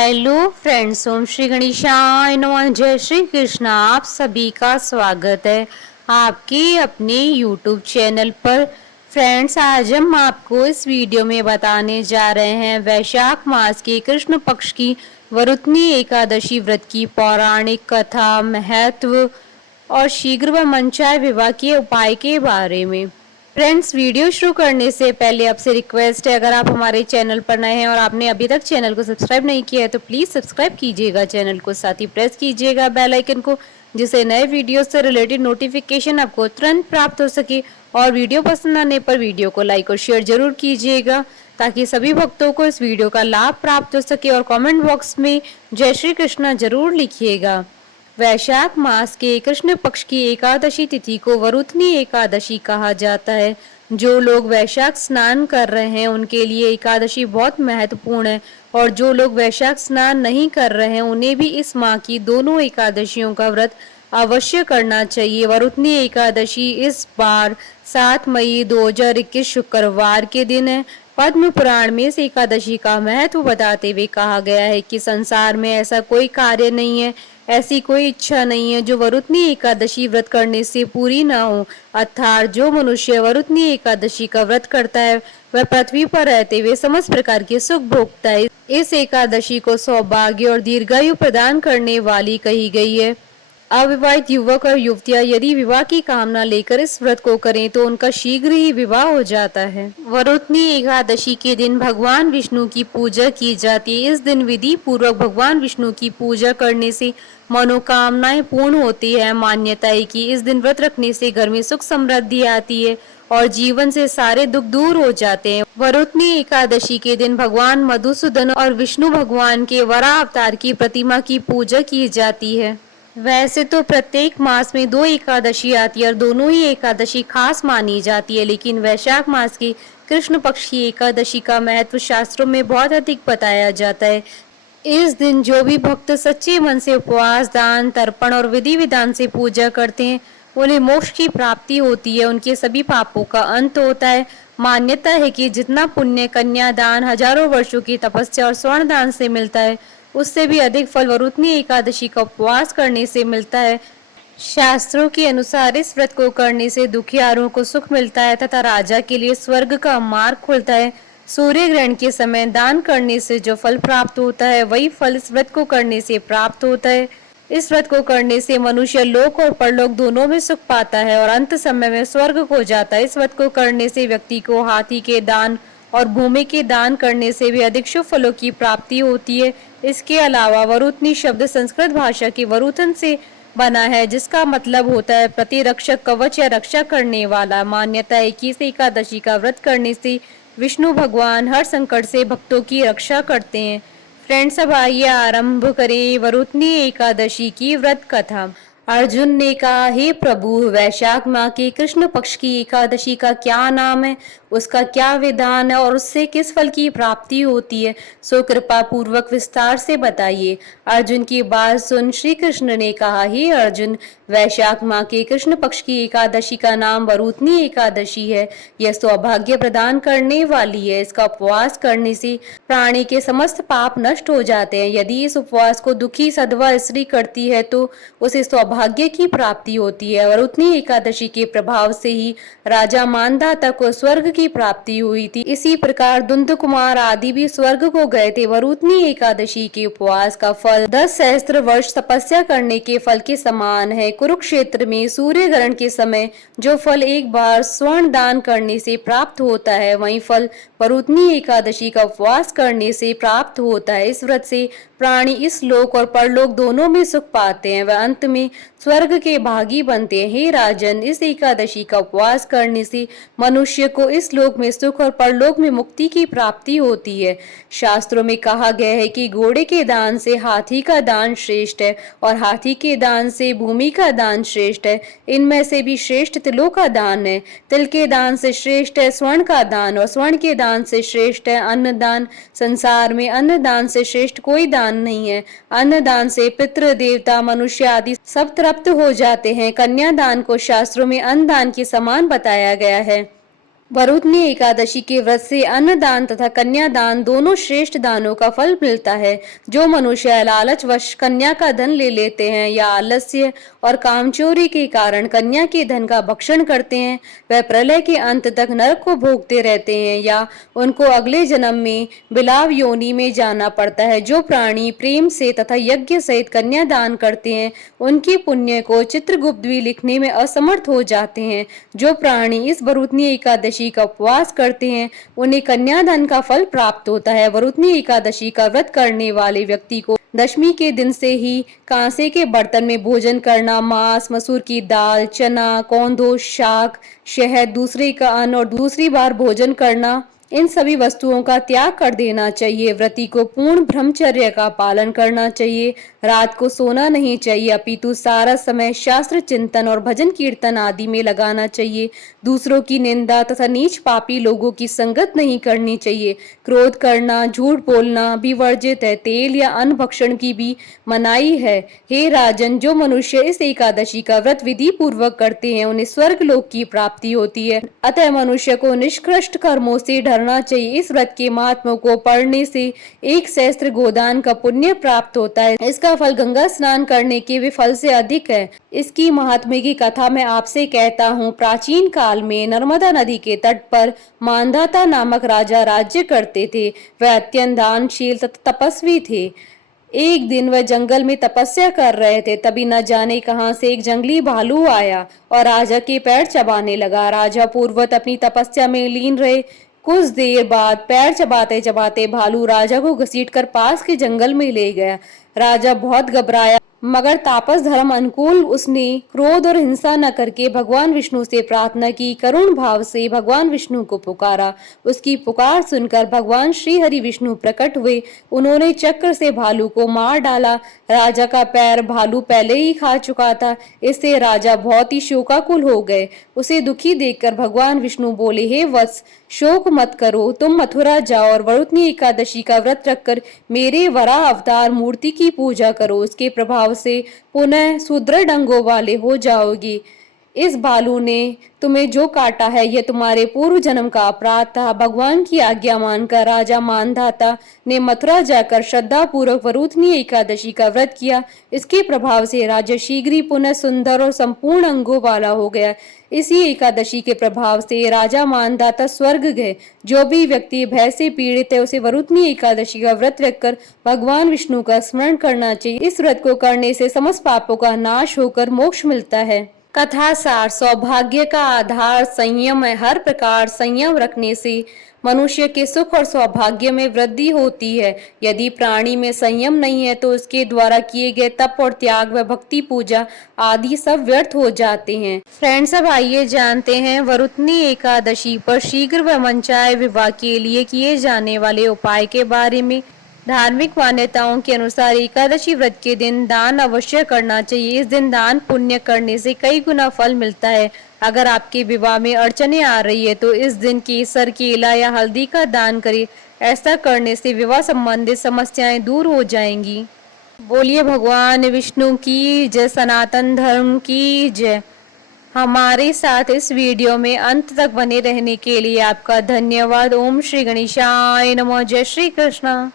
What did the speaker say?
Hello friends, ओम श्री गणेशाय नमः। जय श्री कृष्ण। आप सभी का स्वागत है आपके अपने यूट्यूब चैनल पर। फ्रेंड्स, आज हम आपको इस वीडियो में बताने जा रहे हैं वैशाख मास के कृष्ण पक्ष की वरुथनी एकादशी व्रत की पौराणिक कथा, महत्व और शीघ्र व मनचाहे विवाह के उपाय के बारे में। फ्रेंड्स, वीडियो शुरू करने से पहले आपसे रिक्वेस्ट है, अगर आप हमारे चैनल पर नए हैं और आपने अभी तक चैनल को सब्सक्राइब नहीं किया है तो प्लीज़ सब्सक्राइब कीजिएगा चैनल को, साथ ही प्रेस कीजिएगा बेल आइकन को, जिससे नए वीडियो से रिलेटेड नोटिफिकेशन आपको तुरंत प्राप्त हो सके। और वीडियो पसंद आने पर वीडियो को लाइक और शेयर जरूर कीजिएगा ताकि सभी भक्तों को इस वीडियो का लाभ प्राप्त हो सके। और कमेंट बॉक्स में जय श्री कृष्ण जरूर लिखिएगा। वैशाख मास के कृष्ण पक्ष की एकादशी तिथि को वरुथनी एकादशी कहा जाता है। जो लोग वैशाख स्नान कर रहे हैं उनके लिए एकादशी बहुत महत्वपूर्ण है, और जो लोग वैशाख स्नान नहीं कर रहे हैं उन्हें भी इस माह की दोनों एकादशियों का व्रत अवश्य करना चाहिए। वरुथनी एकादशी इस बार 7 मई 2021 शुक्रवार के दिन है। पद्म पुराण में इस एकादशी का महत्व बताते हुए कहा गया है कि संसार में ऐसा कोई कार्य नहीं है, ऐसी कोई इच्छा नहीं है जो वरुथनी एकादशी व्रत करने से पूरी ना हो। अर्थात जो मनुष्य वरुथनी एकादशी का व्रत करता है वह पृथ्वी पर रहते हुए समस्त प्रकार के सुख भोगता है। इस एकादशी को सौभाग्य और दीर्घायु प्रदान करने वाली कही गई है। अविवाहित युवक और युवतियां यदि विवाह की कामना लेकर इस व्रत को करें तो उनका शीघ्र ही विवाह हो जाता है। वरुथनी एकादशी के दिन भगवान विष्णु की पूजा की जाती है। इस दिन विधि पूर्वक भगवान विष्णु की पूजा करने से मनोकामनाएं पूर्ण होती है। मान्यता है कि इस दिन व्रत रखने से घर में सुख समृद्धि आती है और जीवन से सारे दुख दूर हो जाते हैं। वरुथनी एकादशी के दिन भगवान मधुसूदन और विष्णु भगवान के वराह अवतार की प्रतिमा की पूजा की जाती है। वैसे तो प्रत्येक मास में 2 एकादशी आती है और दोनों ही एकादशी खास मानी जाती है, लेकिन वैशाख मास की कृष्ण पक्ष की एकादशी का महत्व शास्त्रों में बहुत अधिक बताया जाता है। इस दिन जो भी भक्त सच्चे मन से उपवास, दान, तर्पण और विधि विधान से पूजा करते हैं उन्हें मोक्ष की प्राप्ति होती है, उनके सभी पापों का अंत होता है। मान्यता है कि जितना पुण्य कन्यादान, हजारों वर्षों की तपस्या और स्वर्ण दान से मिलता है उससे भी अधिक फल वरुथनी एकादशी का उपवास करने से मिलता है। शास्त्रों के अनुसार इस व्रत को करने से दुखियारों को सुख मिलता है तथा राजा के लिए स्वर्ग का मार्ग खुलता है। सूर्य ग्रहण के समय दान करने से जो फल प्राप्त होता है वही फल इस व्रत को करने से प्राप्त होता है। इस व्रत को करने से मनुष्य लोक और परलोक दोनों में सुख पाता है और अंत समय में स्वर्ग को जाता है। इस व्रत को करने से व्यक्ति को हाथी के दान और भूमि के दान करने से भी अधिक शुभ फलों की प्राप्ति होती है। इसके अलावा वरुथनी शब्द संस्कृत भाषा के वरुथन से बना है, जिसका मतलब होता है प्रतिरक्षक, कवच या रक्षा करने वाला। मान्यता है कि इस एकादशी का व्रत करने से विष्णु भगवान हर संकट से भक्तों की रक्षा करते हैं। फ्रेंड्स, अब आइए आरंभ करें वरुथनी एकादशी की व्रत कथा। अर्जुन ने कहा, हे प्रभु, वैशाख माह के कृष्ण पक्ष की एकादशी का क्या नाम है, उसका क्या विधान है और उससे किस फल की प्राप्ति होती है, सो कृपा पूर्वक विस्तार से बताइए। अर्जुन की बात सुन श्री कृष्ण ने कहा, हे अर्जुन, वैशाख माह के कृष्ण पक्ष की एकादशी का नाम वरुथनी एकादशी है। यह सौभाग्य प्रदान करने वाली है। इसका उपवास करने से प्राणी के समस्त पाप नष्ट हो जाते हैं। यदि इस उपवास को दुखी सधवा स्त्री करती है तो उसे सौभाग्य की प्राप्ति होती है। वरुथनी एकादशी के प्रभाव से ही राजा मानधाता को स्वर्ग की प्राप्ति हुई थी। इसी प्रकार दुंदु कुमार आदि भी स्वर्ग को गए थे। वरुथनी एकादशी के उपवास का फल 10 सहस्त्र वर्ष तपस्या करने के फल के समान है। कुरुक्षेत्र में सूर्य ग्रहण के समय जो फल एक बार स्वर्ण दान करने से प्राप्त होता है, वही फल वरुथनी एकादशी का उपवास करने से प्राप्त होता है। इस व्रत से प्राणी इस लोक और परलोक दोनों में सुख पाते हैं, वह अंत में स्वर्ग के भागी बनते हैं। हे राजन, इस एकादशी का उपवास करने से मनुष्य को इस लोक में सुख और परलोक में मुक्ति की प्राप्ति होती है। शास्त्रों में कहा गया है कि घोड़े के दान से हाथी का दान श्रेष्ठ है और हाथी के दान से भूमि का दान श्रेष्ठ है। इनमें से भी श्रेष्ठ तिलों का दान है। तिल के दान से श्रेष्ठ है स्वर्ण का दान और स्वर्ण के दान से श्रेष्ठ है अन्न दान। संसार में अन्न दान से श्रेष्ठ कोई दान नहीं है। अन्न दान से पितृ, देवता, मनुष्य आदि सब तृप्त हो जाते हैं। कन्यादान को शास्त्रों में अन्न दान के समान बताया गया है। वरुथनी एकादशी के व्रत से अन्नदान तथा कन्यादान दोनों श्रेष्ठ दानों का फल मिलता है। जो मनुष्य लालचवश कन्या का धन ले लेते हैं या आलस्य और कामचोरी के कारण कन्या के धन का भक्षण करते हैं, वह प्रलय के अंत तक नरक को भोगते रहते हैं या उनको अगले जन्म में बिलाव योनि में जाना पड़ता है। जो प्राणी प्रेम से तथा यज्ञ सहित कन्यादान करते हैं, उनके पुण्य को चित्रगुप्त भी लिखने में असमर्थ हो जाते हैं। जो प्राणी इस वरुथनी एकादशी का उपवास करते हैं, उन्हें कन्यादान का फल प्राप्त होता है। वरुथनी एकादशी का व्रत करने वाले व्यक्ति को दशमी के दिन से ही कांसे के बर्तन में भोजन करना, मांस, मसूर की दाल, चना, कौंधो, शाक, शहद, दूसरे का अन्न और दूसरी बार भोजन करना, इन सभी वस्तुओं का त्याग कर देना चाहिए। व्रती को पूर्ण ब्रह्मचर्य का पालन करना चाहिए। रात को सोना नहीं चाहिए, अपितु सारा समय शास्त्र चिंतन और भजन कीर्तन आदि में लगाना चाहिए। दूसरों की निंदा तथा नीच पापी लोगों की संगत नहीं करनी चाहिए। क्रोध करना, झूठ बोलना भी वर्जित है। तेल या अन्न भक्षण की भी मनाही है। हे राजन, जो मनुष्य इस एकादशी का व्रत विधि पूर्वक करते हैं, उन्हें स्वर्ग लोक की प्राप्ति होती है। अतः मनुष्य को निष्कृष्ट कर्मों से डरना चाहिए। इस व्रत के महात्म्यों को पढ़ने से 1 सहस्त्र गोदान का पुण्य प्राप्त होता है। इसका फल गंगा स्नान करने के भी फल से अधिक है। इसकी महात्म्य की कथा मैं आपसे कहता हूँ। प्राचीन काल में नर्मदा नदी के तट पर मानधाता नामक राजा राज्य करते थे। वह अत्यंत दानशील तथा तपस्वी थे। एक दिन वह जंगल में तपस्या कर रहे थे, तभी न जाने कहां से एक जंगली भालू आया और राजा के पैर चबाने लगा। राजा पूर्ववत अपनी तपस्या में लीन रहे। कुछ देर बाद पैर चबाते चबाते भालू राजा को घसीटकर पास के जंगल में ले गया। राजा बहुत घबराया, मगर तापस धर्म अनुकूल उसने क्रोध और हिंसा न करके भगवान विष्णु से प्रार्थना की। करुण भाव से भगवान विष्णु को पुकारा। उसकी पुकार सुनकर भगवान श्री हरि विष्णु प्रकट हुए। उन्होंने चक्र से भालू को मार डाला। राजा का पैर भालू पहले ही खा चुका था। इससे राजा बहुत ही शोकाकुल हो गए। उसे दुखी देखकर भगवान विष्णु बोले, हे वत्स, शोक मत करो, तुम मथुरा जाओ और वरुथनी एकादशी का व्रत रखकर मेरे वराह अवतार मूर्ति की पूजा करो। उसके प्रभाव से पुनः सुदृढ़ अंगों वाले हो जाओगी। इस भालू ने तुम्हें जो काटा है, यह तुम्हारे पूर्व जन्म का अपराध था। भगवान की आज्ञा मानकर राजा मानधाता ने मथुरा जाकर श्रद्धा पूर्वक वरुथनी एकादशी का व्रत किया। इसके प्रभाव से राजा शीघ्र ही पुनः सुंदर और संपूर्ण अंगों वाला हो गया। इसी एकादशी के प्रभाव से राजा मानधाता स्वर्ग गए। जो भी व्यक्ति भय से पीड़ित है, उसे वरुथनी एकादशी का व्रत रखकर भगवान विष्णु का स्मरण करना चाहिए। इस व्रत को करने से समस्त पापों का नाश होकर मोक्ष मिलता है। कथा सार, सौभाग्य का आधार संयम है। हर प्रकार संयम रखने से मनुष्य के सुख और सौभाग्य में वृद्धि होती है। यदि प्राणी में संयम नहीं है, तो उसके द्वारा किए गए तप और त्याग व भक्ति पूजा आदि सब व्यर्थ हो जाते हैं। फ्रेंड्स, अब आइए जानते हैं वरुथनी एकादशी पर शीघ्र व मनचाहे विवाह के लिए किए जाने वाले उपाय के बारे में। धार्मिक मान्यताओं के अनुसार एकादशी व्रत के दिन दान अवश्य करना चाहिए। इस दिन दान पुण्य करने से कई गुना फल मिलता है। अगर आपके विवाह में अड़चने आ रही है, तो इस दिन केसर, केला या हल्दी का दान करें। ऐसा करने से विवाह संबंधित समस्याएं दूर हो जाएंगी। बोलिए भगवान विष्णु की जय, सनातन धर्म की जय। हमारे साथ इस वीडियो में अंत तक बने रहने के लिए आपका धन्यवाद। ओम श्री गणेशाय नमः। जय श्री कृष्ण।